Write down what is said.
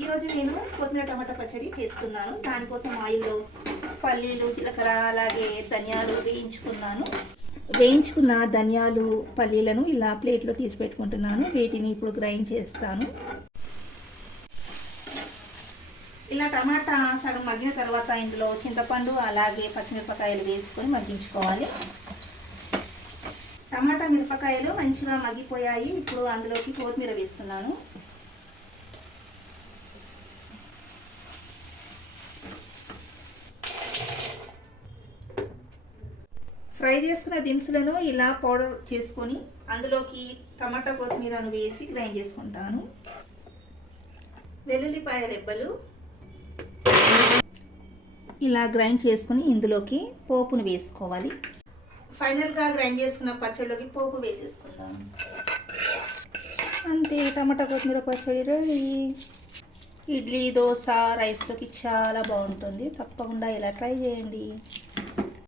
ఈరోజు నేను కొత్తిమీర టమాటా పచ్చడి చేస్తున్నాను. దానికోసం ఆయిల్లో పల్లీలు, జీలకర్ర అలాగే ధనియాలు వేయించుకున్నాను. వేయించుకున్న ధనియాలు, పల్లీలను ఇలా ప్లేట్లో తీసి పెట్టుకుంటున్నాను. వీటిని ఇప్పుడు గ్రైండ్ చేస్తాను. ఇలా టమాటా సగం మగ్గిన తర్వాత ఇందులో చింతపండు అలాగే పచ్చిమిరపకాయలు వేసుకొని మగ్గించుకోవాలి. టమాటా మిరపకాయలు మంచిగా మగ్గిపోయాయి. ఇప్పుడు అందులోకి కొత్తిమీర వేస్తున్నాను. ఫ్రై చేసుకున్న దినుసులను ఇలా పౌడర్ చేసుకొని అందులోకి టమాటా కొత్తిమీరను వేసి గ్రైండ్ చేసుకుంటాను. వెల్లుల్లిపాయ రెబ్బలు ఇలా గ్రైండ్ చేసుకుని ఇందులోకి పోపును వేసుకోవాలి. ఫైనల్గా గ్రైండ్ చేసుకున్న పచ్చడిలోకి పోపు వేసేసుకుందాం. అంతే, టమాటా కొత్తిమీర పచ్చడి రెడీ. ఇడ్లీ, దోశ, రైస్లోకి చాలా బాగుంటుంది. తప్పకుండా ఇలా ట్రై చేయండి.